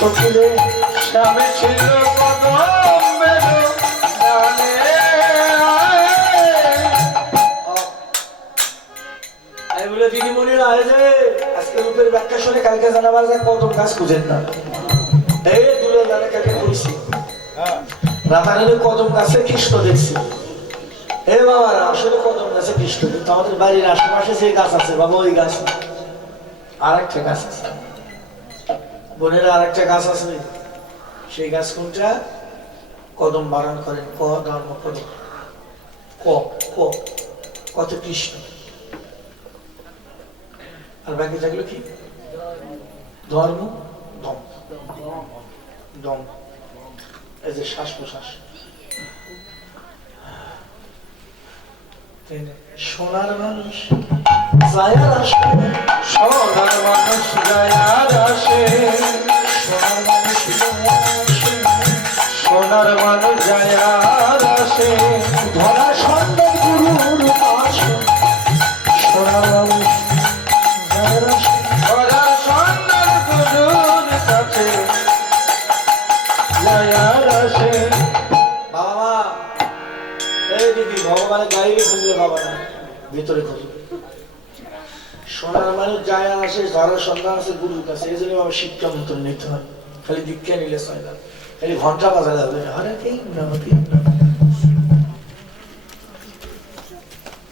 ফকিরে স্বামী ছিল কদমের ডালে। আমি বলে দিদিমণিরা আয় যে আজকে রূপের ব্যাখ্যা শুনে কালকে জানাবার যায় কদম গাছ খুঁজেন না। এই দূরে জানে কালকে কইছি রাতারানি কদম গাছে কৃষ্ণ দেখছি। হে বাবারা আসলে কদম গাছে কৃষ্ণ, কিন্তু আমাদের বাড়ির আশেপাশে যে গাছ আছে বাবা ওই গাছ না, আরেকটা গাছ আছে বোনেরা, আরেকটা গাছ আছে। সেই গাছ কোনটা? কদম বারণ করেন ক ধর্ম কদম ক ক কত কৃষ্ণ, আর বাকি থাকলো কি? ধর্ম দম দম, এই যে শ্বাস প্রশ্বাস। সোনার মানুষ যায়ার আসে, সোনার মানুষ যায়ার আসে, সোনার মানুষ যায়ার আসে, সোনার মানুষ যায়ার আসে, ধরা সন্তান গুরুর আসে, সোনার মানুষ যায়ার আসে, ওরা সন্ন্যার গুরুর কাছে যায়ার আসে। বাবা এই দিদি ভগবানের গাইলে খুঁজলে বাবা না, ভিতরে খুঁজবে। সোনার মানুষ যায় আর আসে, ধরার সন্তান আছে গুরুর কাছে, এই জন্য বাবা শিক্ষা মন্ত্র নিতে হয়। খালি দীক্ষা নিলে হয় না, খালি ঘন্টা বাজালে হবে না। হরে কেই নামতি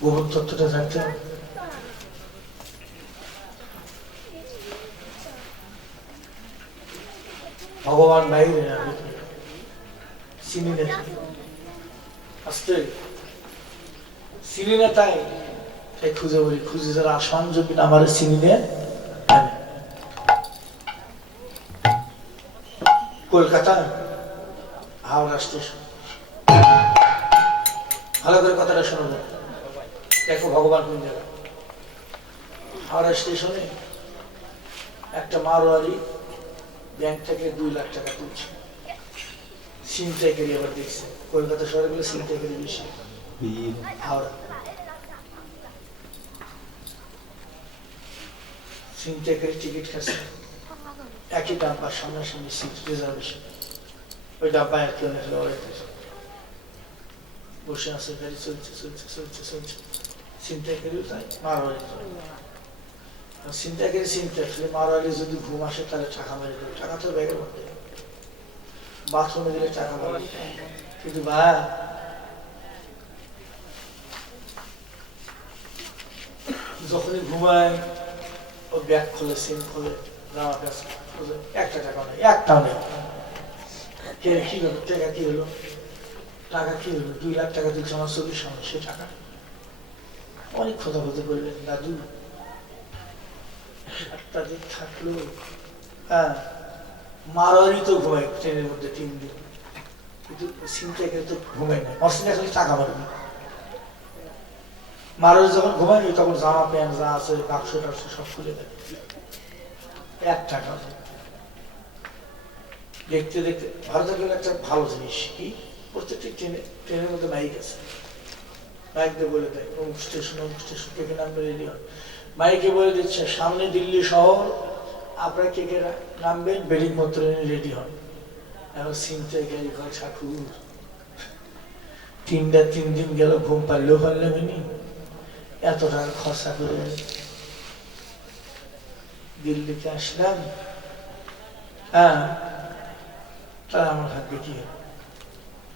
গোপন তত্ত্বটা থাকতে হবে। ভগবান বাইরে না ভিতরে, চিনি না আসতে চিনি না, তাই তাই খুঁজে বলি, খুঁজে যারা সংযোগী আমার চিনি নেন। কলকাতা হাওড়া স্টেশন, ভালো করে কথাটা শোনো, দেখো ভগবান কোন জায়গায়। হাওড়া স্টেশনে একটা মারোয়ারি ব্যাংক থেকে 2 লাখ টাকা তুলছে, ছিনতাইকারী আবার দেখছে। কলকাতা শহরে গেলে ছিনতাইকারী বেশি, হাওড়া ছিনতাইকারী টিকিট কাটছে, একই ডাব্বার সামনাসামনি সিট রিজার্ভেশন, ওই ডাব্বায় আর কেউ নেই, বসে আছে, গাড়ি চলছে চলছে চলছে চলছে, ছিনতাইকারীও তাই, মারোয়ারি ছিনতাইকারী ছিনতাই, মারোয়ারি যদি ঘুম আসে তাহলে টাকা মেরে দেবে, টাকা তো ব্যাগের মধ্যে, বাথরুমে দিলে টাকা পাবে। কিন্তু ভাই যখনই ঘুমায় ও ব্যাগ খোলে, সিম খোলে, জামা প্যান্ট খোলে, একটা টাকা নেই, একটাও নেই। কে কি হলো? টাকা কি হলো? টাকা কি হলো? 2 লাখ টাকা দিচ্ছে আমার চোখের সামনে, সে টাকা অনেক খোঁজা খোঁজা করলেন দাদু, একটা দিক থাকলো। হ্যাঁ মারোয়ারি তো ঘুমাই ট্রেনের মধ্যে 3 দিন, কিন্তু ছিনতাইকারী তো ঘুমাই না, অসিনা খালি টাকা মারবে। মারোয়ারি যখন ঘুমাই তখন জামা প্যান্ট যা আছে বাক্স টাক্স সব খুলে দেয়, 1 টাকা। দেখতে দেখতে ভারতের গেলে একটা ভালো জিনিস কি, প্রত্যেকটি ট্রেনের মধ্যে মাইক আছে, মাইক দিয়ে বলে দেয় অমুক স্টেশন থেকে নামবে রেডি হয়, মাইকে বলে দিচ্ছে সামনে দিল্লি শহর, আপনারা কে কে নামবেন বেডিং পত্র রেডি হন। এখন ছিনতাইকারী ঘর ঠাকুর 3 দিন গেল, ঘুম পারলেও পারলেনি, এত টাকা খরচা করে দিল্লিতে আসলাম। হ্যাঁ তাহলে আমার ভাগ্যে কি হলো?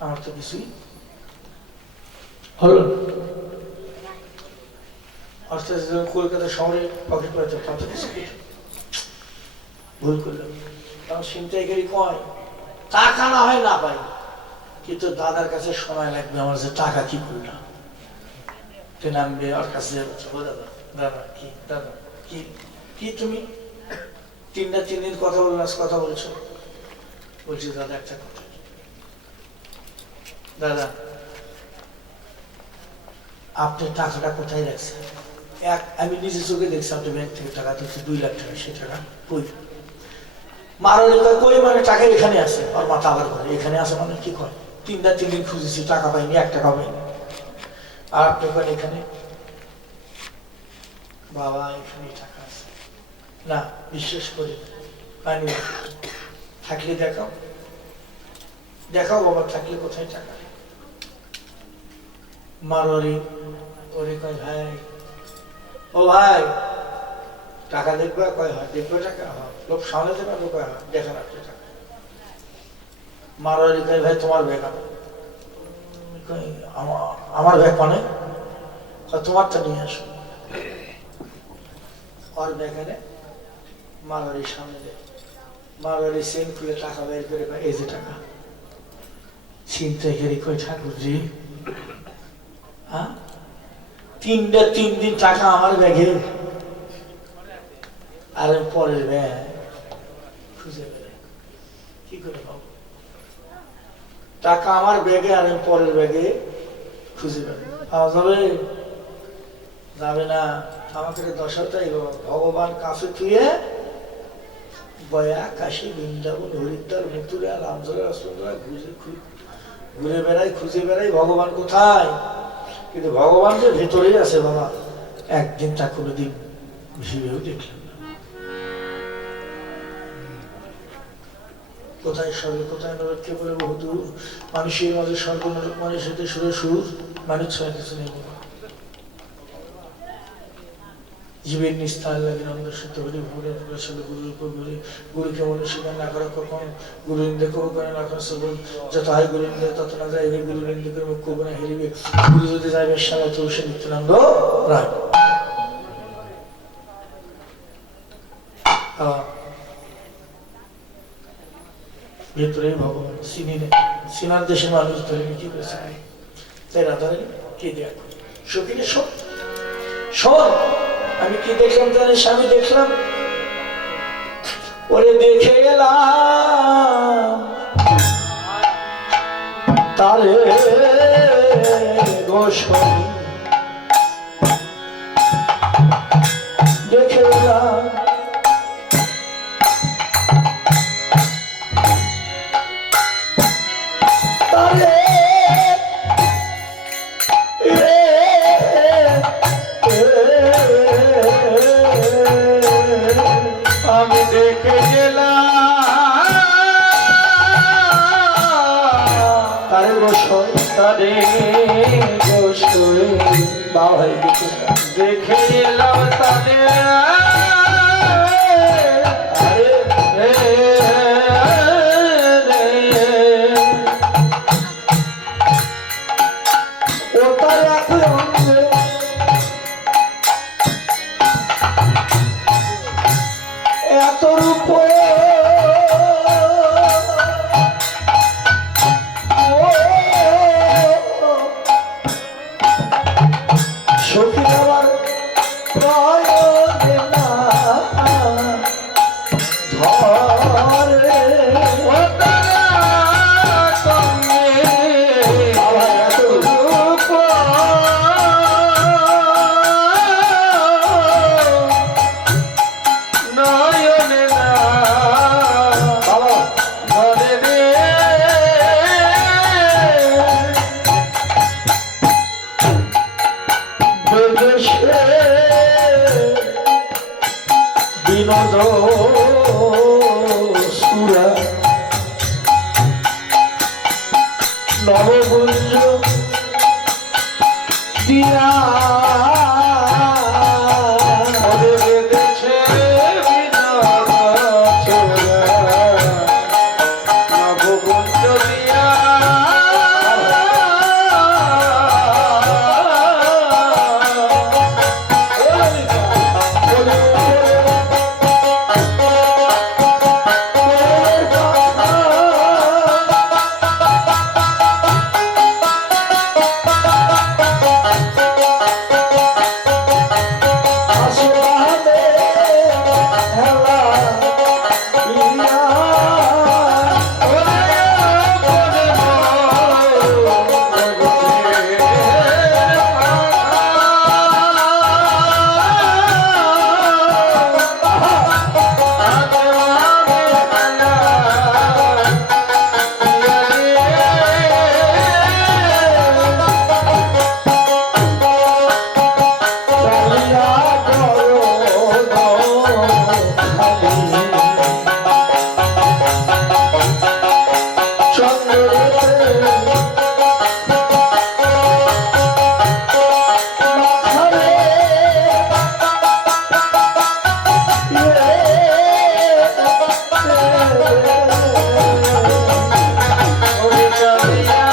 আমার তো কিছুই হলো না। অর্থাৎ কলকাতা শহরে পকেট করে তত কিছু ভুল করলাম। কারণ ছিনতাইকারী কয় টাকা না হয় না পাই, কিন্তু দাদার কাছে সময় লাগবে আমার, যে টাকা কি করলাম, নামবে ওর কাছে দাদা দাদা কি দাদা কি কি তুমি 3 দিন কথা বললাম, কথা বলছো? বলছি দাদা একটা কথা, দাদা আপনি টাকাটা কোথায় রাখছেন? আমি নিজে চোখে দেখছি আপনি ব্যাংক থেকে টাকা তুলছে 2 লাখ টাকা, সে টাকা কই? মারোয়ারি কই মানে টাকা এখানে আছে, আর মাথা আবার করে এখানে আছে মানে কি কয়? 3 দিন খুঁজেছি টাকা পাইনি, 1 টাকা পাইনি। আর আপনি করেন এখানে, বাবা এখানে টাকা আছে না, বিশ্বাস করি পানি থাকলে দেখাও, দেখাও বাবা, থাকলে কোথায় টাকা? মারোয়ারি ওরে কয় ভাই, ও ভাই টাকা দেখবে? কয় হয়, দেখবে টাকা? লোক সামলাতে পারবো? কয় হয়, দেখা রাখতে টাকা। মারোয়ারি কয় ভাই তোমার ব্যাগ আমার ব্যাগ মানে? তোমারটা নিয়ে আসো। ওর ব্যাগ এনে মারোয়ারির সামনে দেয়। মারোয়ারি চেন খুলে টাকা বের করে এই যে টাকা। চিন্তা করে কই ঠাকুর জি, হ্যাঁ 3 দিন টাকা আমার ব্যাগে, আর পরের ব্যাগ খুঁজে বেড়াই কি করে পাবো? টাকা আমার ব্যাগে আর পরের ব্যাগে খুঁজে বেড়াই, পাওয়া যাবে? যাবে না। আমাকে দশাটাই ভগবান কাছে থুয়ে বয়া কাশী বৃন্দাবন হরিদ্বার মথুরা রামচন্দ্র রাসমন্দ্রা ঘুরে বেড়াই, খুঁজে বেড়াই ভগবান কোথায়। কিন্তু ভগবান যে ভেতরেই আছে বাবা, একদিন তা কোনোদিন ভেবেও দেখলাম না। কোথায় স্বর্গ, কোথায় নরক, কে বলে বহুদূর। মানুষের মাঝে স্বর্গ নরক, মানুষের সুরে সুর, মানুষ ছয় কিছু নেই বাবা। জীবের নিস্তার লাগে অন্ধসিদ্ধ হরি ভরে আসলে গুরুর উপর ঘুরে, গুরুকে মনে স্বীকার না করা কখন, গুরু নিন্দে করবো করে না করা সবল, যত হয় গুরু নিন্দে তত না যাইবে, গুরু নিন্দে করে মুখ করবো না হেরিবে, গুরু যদি যাইবে সারা তুলসী নিত্যানন্দ রায়। ভেতরে ভগবান চিনি নেই, চিনার দেশের মানুষ ধরে কি করেছে তাই রাধারে কে দেয়া সখীরে শোন শোন। আমি কি দেখলাম জানিস? আমি দেখলাম ওরে দেখে গেলাম তারে গোস্বামী, দেখে গেলাম তারে আমি দেখে গেলাম তারে গোস্বামী, তারে গোসল বাবা ভাই দেখে এলাম তাদের ও তার অঙ্গে এত রূপ সখী আমার প্রয়োজন না ধরে ও তারা সঙ্গে আবার এত রূপ নয়নে না বাবা ধরে রে বিদেশে বিনোদ সুরা নবগুঞ্জ দিয়া ওরে বেঁধেছে বিনোদ ছোরা নবগুঞ্জ দিয়া ওরে চাঁদিয়া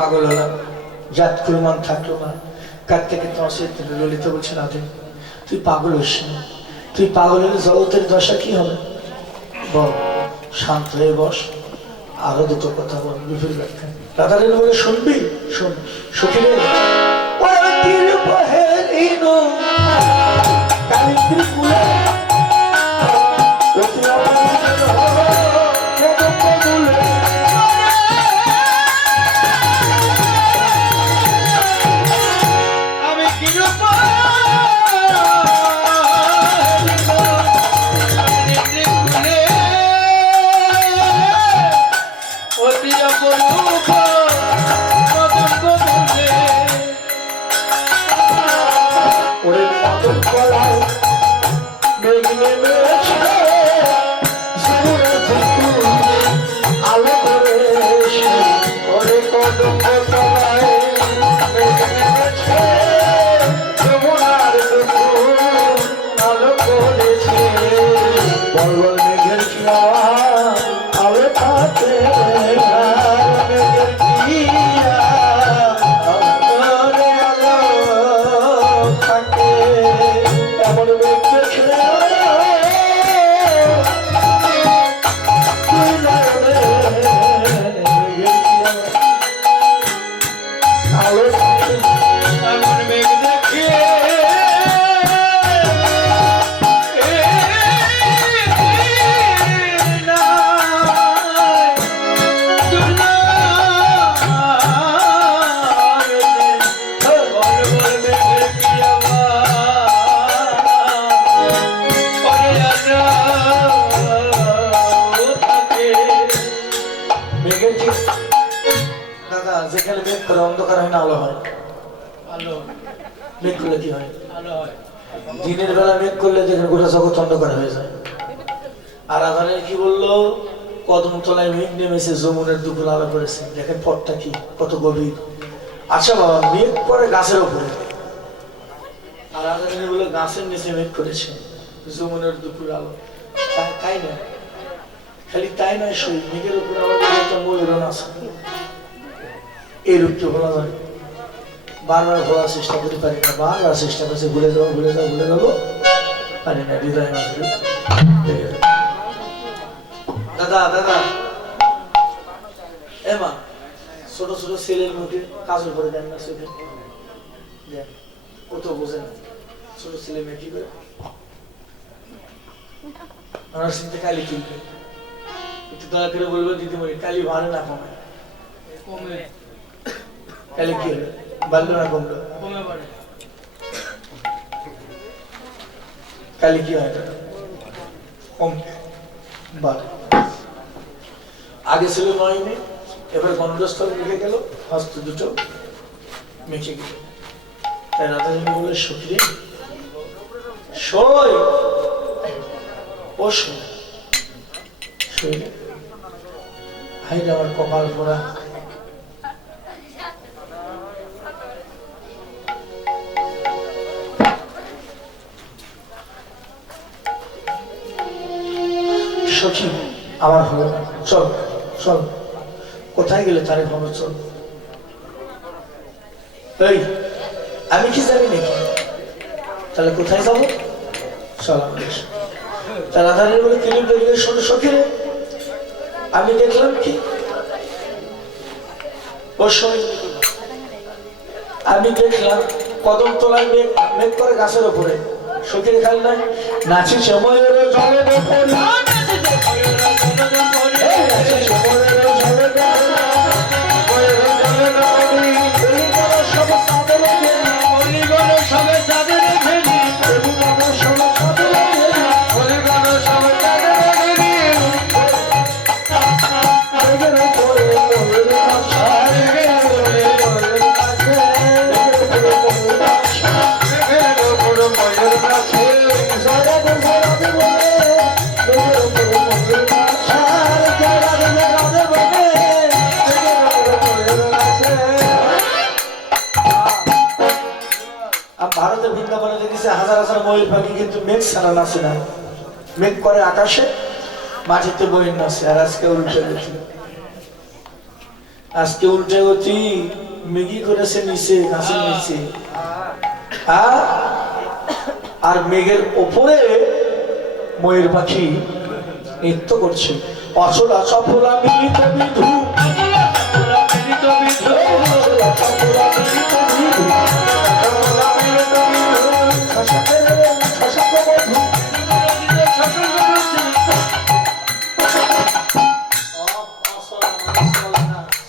পাগল হলাম, জাত কুরমান থাকলো না। কার থেকে তোমার সে ললিত বলছে না, তুই পাগল হইস না, তুই পাগল হলে জগতের দশা কি হবে বল। শান্ত হয়ে বস, আরো দুটো কথা বল বিপুল ব্যাখ্যা। দাদারের বলে শুনবি? শোন সখিরে, বল মেঘের ছোঁয়া আলো থাকে আলো এমন মেঘ দেখিয়ে মেঘের ঠিক দাদা যেখানে মেঘ করে অন্ধকার হয় না আলো হয় আলো মেঘ করলে কি হয় আলো হয় দিনের বেলা মেঘ করলে দেখেন গোটা জগৎ অন্ধকার হয়ে যায় আর আধারে কি বললো কদমতলায় মেঘ নেমেছে যমুনের দুপুর আলো করেছে দেখেন পথটা কি কত গভীর আচ্ছা বাবা মেঘ করে গাছের উপরে আর আধারে বলে গাছের নিচে মেঘ করেছে যমুনের দুপুর আলো তাই না খালি তাই নয় সই মেঘের উপরে আবার একটা ময়ূরন আছে এই রূপটি বলা যায় বারবার ভোলার চেষ্টা করতে পারি না বারবার চেষ্টা করছে ভুলে যাবো পারি না হৃদয় মাঝে দাদা দাদা এমা ছোট ছোট ছেলের মুখে কাজল করে দেন না চোখে দেন ও তো বোঝে না ছোট ছেলে মেয়ে কি করে আমার চিন্তা কালি কিনবে একটু দয়া করে বলবো দিদিমণি কালি ভালো না কমে কমে কালি কি হলো বাড়লো না কমলো কমে পারে কালি কি হয় কম বাড়ে আগে ছিল 9 মে এবার গণস্থল লিখে গেল হস্ত দুটো মেখে গেল তাই রাধারানী বলে সখী সই ও সই হাইরে আমার কপাল পোড়া সখী আমার হলো চল চল কোথায় গেলে তারে ভালো চল এই আমি কি জানি নাকি তাহলে কোথায় যাবো চল আমাদের তা রাধারানী বলে কিলিপ দেখলে শোনো সখী রে আমি দেখলাম কি ও আমি দেখলাম কদম তোলায় মেঘ মেঘ করে গাছের উপরে সখীর খালি নাই নাচি সময়ের জলে ভারতের বৃন্দাবনে দেখেছে হাজার হাজার ময়ূর পাখি কিন্তু মেঘ ছাড়া নাচে না মেঘ করে আকাশে মাটিতে ময়ূর নাচে আর আজকে উল্টে গতি মেঘি করেছে নিচে গাছের নিচে আর মেঘের ওপরে ময়ূর পাখি নৃত্য করছে অচলা চপলা মিলিত বিধু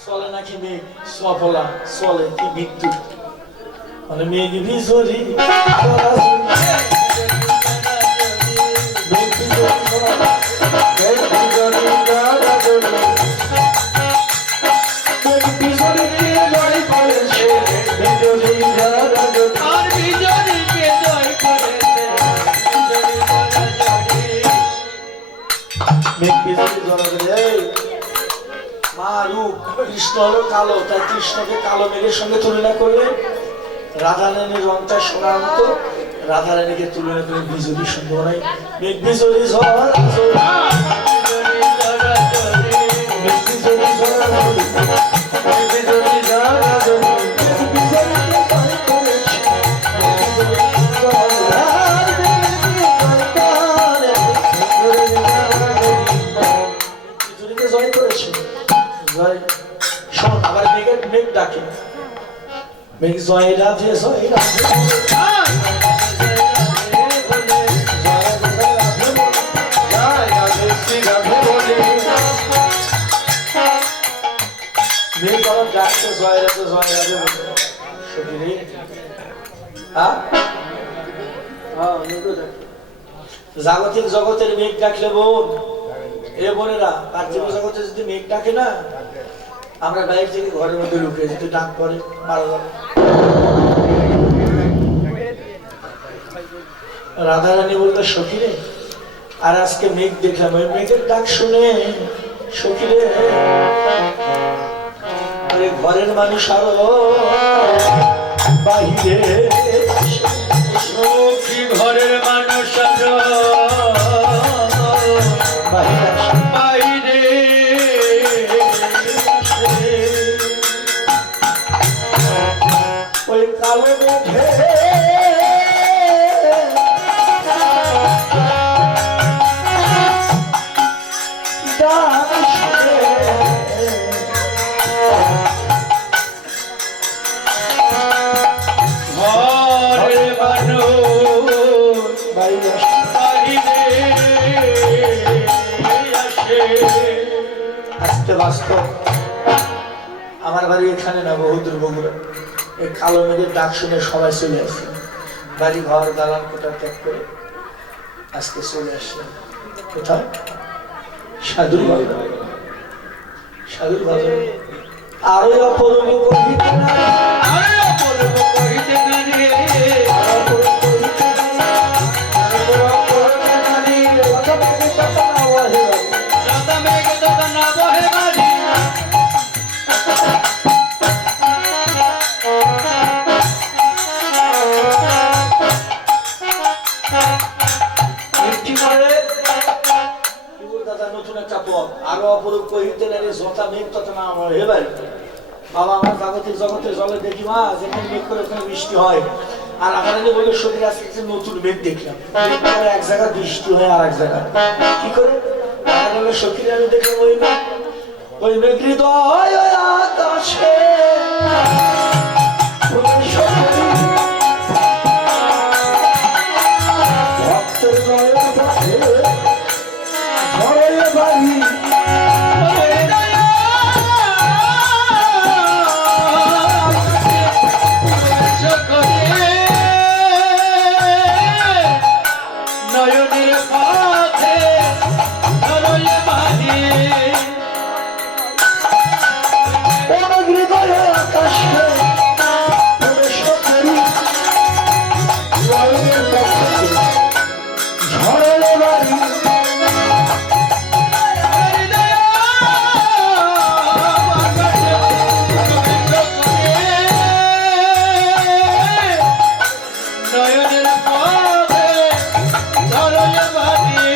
চলে নাকি মেঘ সফলা চলে কি বিদ্যুৎ মানে মেঘ ভিজরি কৃষ্ণ হলো কালো তাই কৃষ্ণকে কালো মেঘের সঙ্গে তুলনা করলে রাধারানীর রংটা সোনার মতো রাধারানীকে তুলনা করে বিজুলি সুন্দর হয় মেঘ বিজুলি ঝড় জয় করেছে জয় শোন ডাকে মেঘ জয় রাধে জয় রাধে মেঘ যখন ডাকছে জয় রাধে জয় রাধে বলে সখী রে জাগতিক জগতের মেঘ ডাকলে বোন এ বোনেরা পার্থিব জগতে যদি মেঘ ডাকে না আমরা বাইরে থেকে ঘরের মধ্যে লুকিয়ে যদি ডাক পরে মারা যাবে রাধারানী বললো সখী রে আর আজকে মেঘ দেখলাম ওই মেঘের ডাক শুনে সখী রে আরে ঘরের মানুষ আরো বাহিরে সখী ঘরের মানুষ আরো বাইরে ওই কালো মেঘে ডাক শুনে ঘরের মানুষ বাইরে বাইরে আসে আসতে বাস্তব আমার বাড়ি এখানে না বহুদূর বগুড়া এই কালো মেঘের ডাক শুনে সবাই চলে আসে বাড়ি ঘর দালান কোটা ত্যাগ করে আজকে চলে আসে কোথায় সাধুর বাজার সাধুর বাজার আরো অপূর্ব কহিতে না আরে অপূর্ব কহিতে না রে যত মেঘ তত না বহে বাড়ি নতুন একটা পথ আরো অপরূপ কহিতে না রে যথা মেঘ তত না আমার হে বাড়ি বাবা আমার জাগতিক জগতের জলে দেখি মা যেখানে মেঘ করে ওখানে বৃষ্টি হয় আর আমার বলে শরীর আজকে একটা নতুন মেঘ দেখলাম এক জায়গায় বৃষ্টি হয় আর এক জায়গায় কি করে আমার সখীর আমি দেখলাম ওই মেঘ হৃদয় আকাশে ভক্তের নয়ন পথে ঘরে বাড়ি নয়নের পথে ধরলে বাড়ি হৃদয় আকাশে ঝড়ে বাড়ি নয়নের পথে ধরলে বাড়ি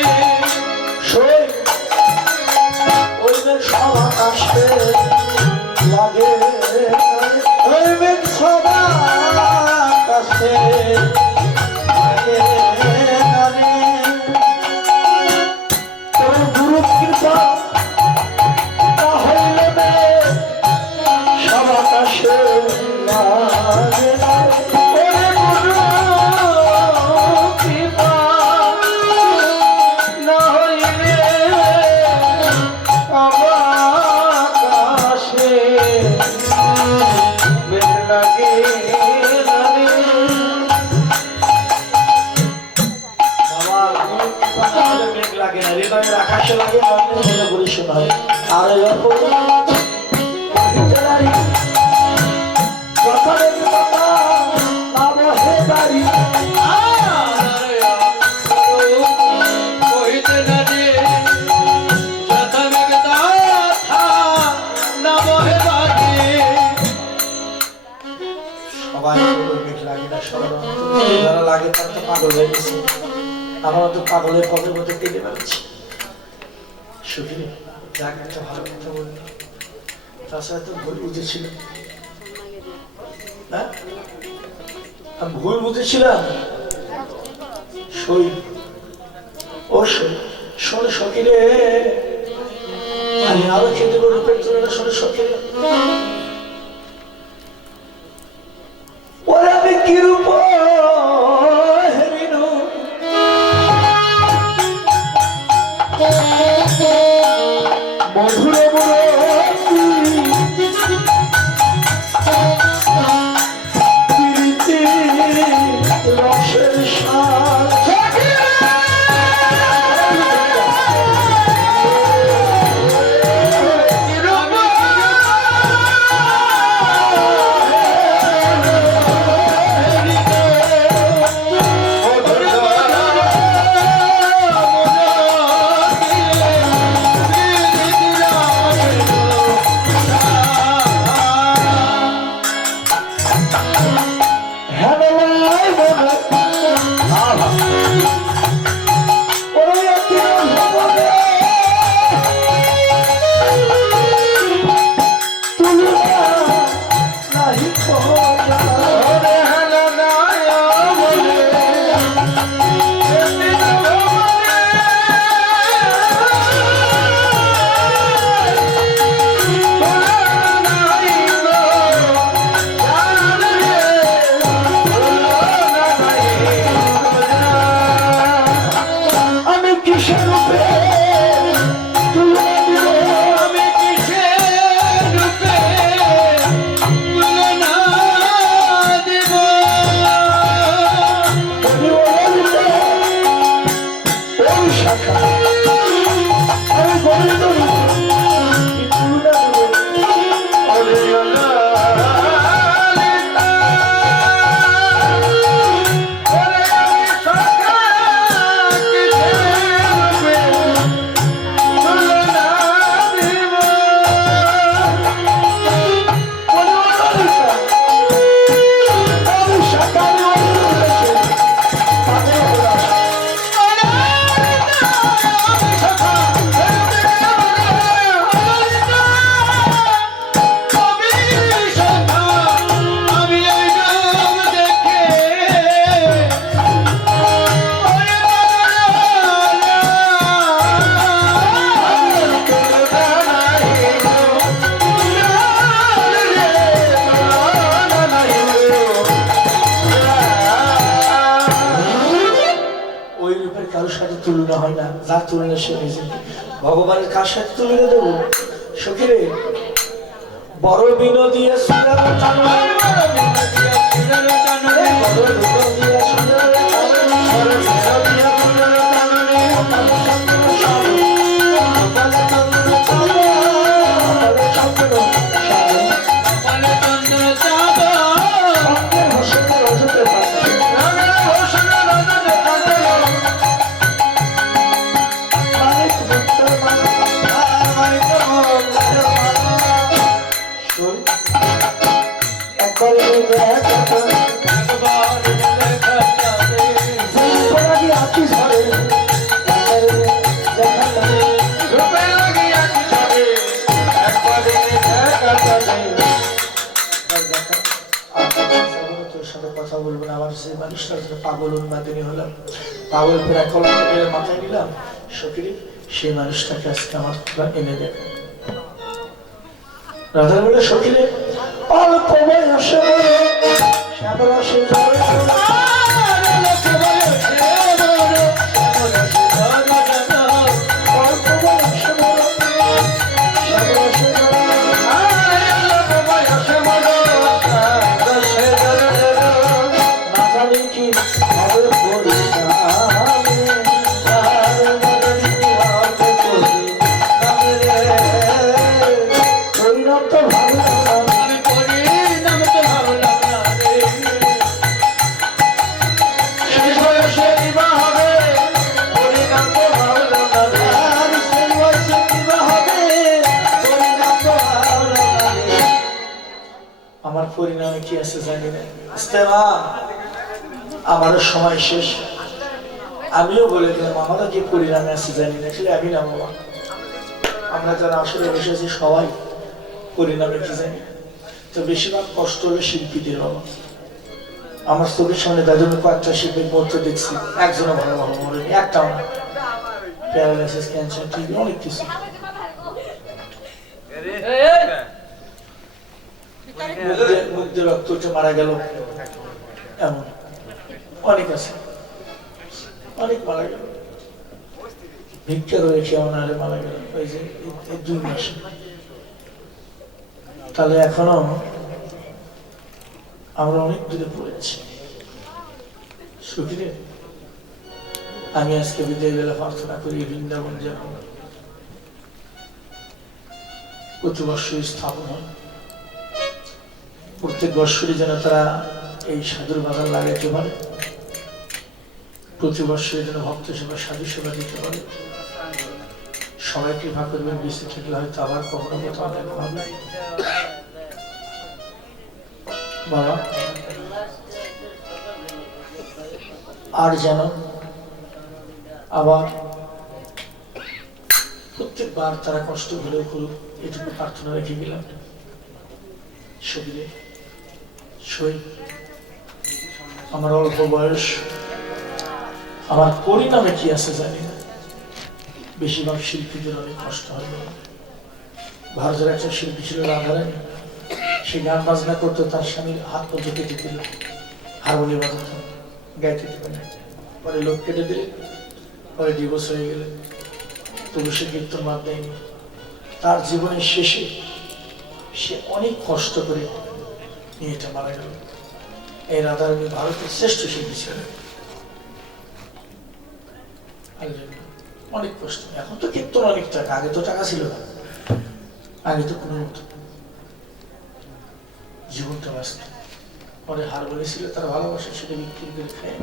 ওই মেঘ সব আকাশে লাগে ওই মেঘ সব আকাশে লাগে তোর গুরু কৃপা না হইলে মেঘ সব আকাশে লাগে ওরে গুরু কৃপা না হইলে আকাশে মেঘ লাগে মেঘ লাগে না হৃদয়ের আকাশে লাগে বলে শোনা হয় আর বাড়ি কহিতে না রে যত মেঘ তথা না বহে বাড়ি সবাই মেঘ লাগে না সবার যারা লাগে তার তো পাগল হয়ে গেছে আমরা তো পাগলের পথের মধ্যে কেটে বেড়াচ্ছি সুখী যাক একটা ভালো কথা বললি তাছাড়া তো ভুল বুঝেছিল হ্যাঁ আমি ভুল বুঝেছিলাম সই ও শোনে সখী রে আমি আরো খেতে পারবো পেট চলে না শোনে সখী রে নাহি খোঁজা আমি কিসের রূপে তুলে দিব আমি কিসের রূপে তুলনা দিব যদি বলবে ওই শাখা আমি বলে দেব তুলে ওই রূপের কারোর সাথে তুলনা হয় না, যা তুলনা সে নিজে। ভগবানের কার সাথে তুলনা দেবো? সখীরে বড় বিনোদী সুন্দর চানরে, বড় বিনোদী সুন্দর চানরে, বড় বিনোদী সুন্দর চানরে, বড় বিনোদী সুন্দর চানরে, অকাল চন্দ্র সারে, অকাল চন্দ্র চাঁদ, অকাল চন্দ্র সারে, অকাল চন্দ্র চাঁদ, অঙ্গের হোসেনের রজতে পাতা, রঙের হোসেনের রজতে পাতা, মানিক মুক্তার মালা, মানিক মুক্তার মালা। শোন, একবারে দেখা একবার দেখা যাবে, ফুলকড়ালি আঁকি ঝরে, একবারে দেখা যাবে। রূপে লাগিয়া কি যাবে, একবার দেখা যাবে। তোর সাথে কথা বলবো না, আমার সেই মানুষটার সাথে পাগল উন্মাদিনী হলাম, পাগল ফেরা কলম মাথায় নিলাম, সকিরি সেই মানুষটাকে আজকে আমার তোরা এনে দেবে। রাধা বলে সকিরে অল্প বয়সে শ্যামলা সে যাবে অল্প বয়সে শ্যামলা সে যাবে না জানি কি হবে পরিণামে, আর জানি কি হবে পরিণামে। পরিণাম তো ভালো না, আমি পরিণাম তো ভাবলাম না রে। শেষ বয়সে বিবাহ হবে, পরিণাম তো ভালো না। আর শেষ বয়সে বিবাহ হবে, পরিণাম তো ভালো না। আমার পরিণামে কি আছে জানি না। ইস্তেমা, আমারও সময় শেষ, আমিও বলে দিলাম আমারও কি পরিণামে আছে জানি না, সেটা আমি না বাবা। আমরা যারা আসলে বসেছি সবাই পরিণামে কি জানি, তো বেশিরভাগ কষ্ট হলো শিল্পীদের বাবা। আমার চোখের সামনে দাদুর কয়েকটা শিল্পীর মধ্যে দেখছি, একজনও ভালো ভালো মরেনি, একটাও না। প্যারালাইসিস, ক্যান্সার, টিবি, অনেক কিছু। মুখ দিয়ে রক্ত উঠে মারা গেল, এমন অনেক আছে, অনেক মারা গেল। ভিক্ষা করে খেয়ে না হলে মারা গেল, ওই যে এই 2 মাসে। তাহলে এখনো আমরা অনেক দূরে পড়ে আছি। সুখীরে আমি আজকে বিদায় বেলা প্রার্থনা করি বৃন্দাবন যেন প্রতি বৎসরই স্থাপন হয়, প্রত্যেক বৎসরই যেন তারা এই সাধুর বাগান লাগাইতে পারে, প্রতি বৎসরই যেন ভক্ত সেবা সাধু সেবা দিতে পারে। সবাই কৃপা করবেন, বেঁচে থাকলে হয়তো আবার কখনো কোথাও দেখা হবে। বাবা আর যেন আবার প্রত্যেকবার তারা কষ্ট হলেও করুক, এটুকু প্রার্থনা রেখে গেলাম। সবিরে সই আমার অল্প বয়স, আমার পরিণামে কি আছে জানি না। বেশিরভাগ শিল্পীদের অনেক কষ্ট হয়। ভারতের একটা শিল্পী ছিল রাধারানী, সে গান বাজনা করতো, তার স্বামীর হাত পর্যন্ত কেটে দিল, হারমোনিয়াম বাজাতো, গাইতে দিবে না, পরে লোক কেটে দিলে, পরে ডিভোর্স হয়ে গেলে, তবু সে কীর্তন বাদ দেয়নি। তার জীবনের শেষে সে অনেক কষ্ট করে মেয়েটা মারা গেল। এই রাধারানী ভারতের শ্রেষ্ঠ শিল্পী ছিলেন। অনেক কষ্ট। এখন তো কীর্তন অনেক টাকা, আগে তো টাকা ছিল না, আগে তো কোনো জীবনটা বাঁচত। পরে হার বলেছিল তার ভালোবাসা, সেটা বিক্রি করে খায়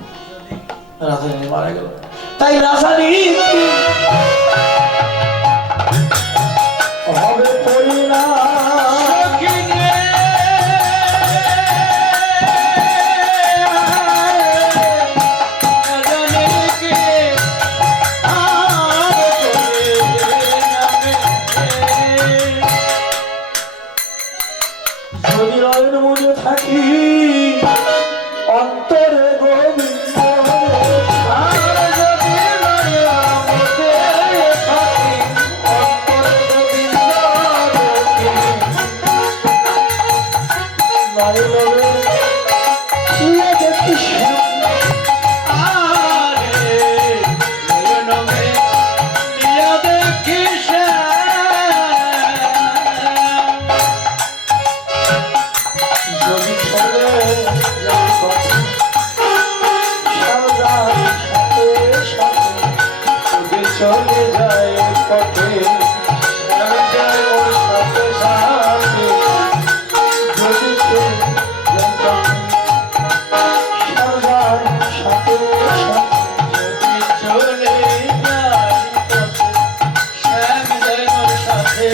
রাধারানী মারা গেল। তাই রাধারানী হবে পরিণাম। যদি রয়ের মনে থাকি অন্তরে গোবিন্দ, চলে যায় পথে চলে যায় ওর সাথে সাথে, যদি সাথে যদি চলে যায় পথে শ্যাম যায় ওর সাথে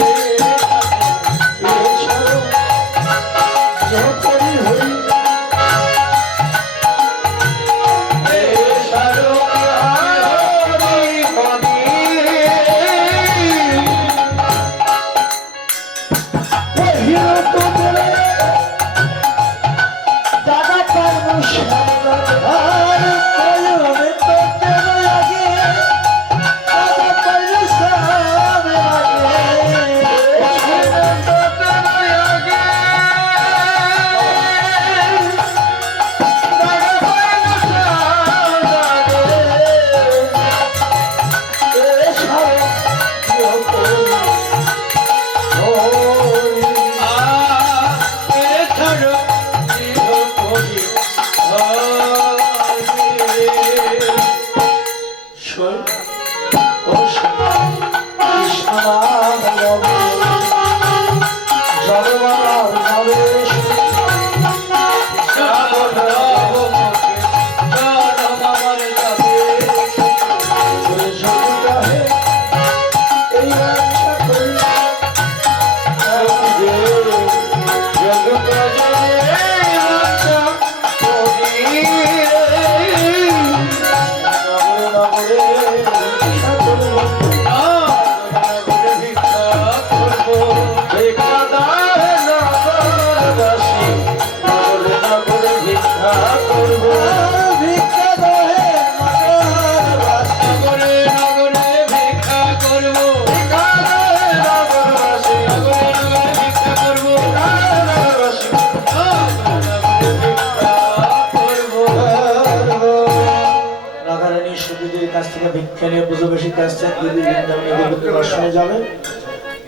যাবে।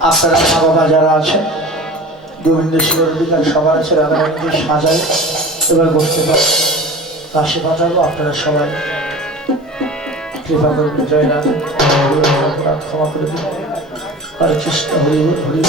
আপনারা মা বাবা যারা আছেন, গোবিন্দেশ্বর অধিকার সবার আছে, রাধারানীকে সাজায় এবার বসতে পারে, কাশি পাঠাবো। আপনারা সবাই কৃপা করবেন, জয় রাধা, ক্ষমা করে দিন। হরে কৃষ্ণ, হরি হরি।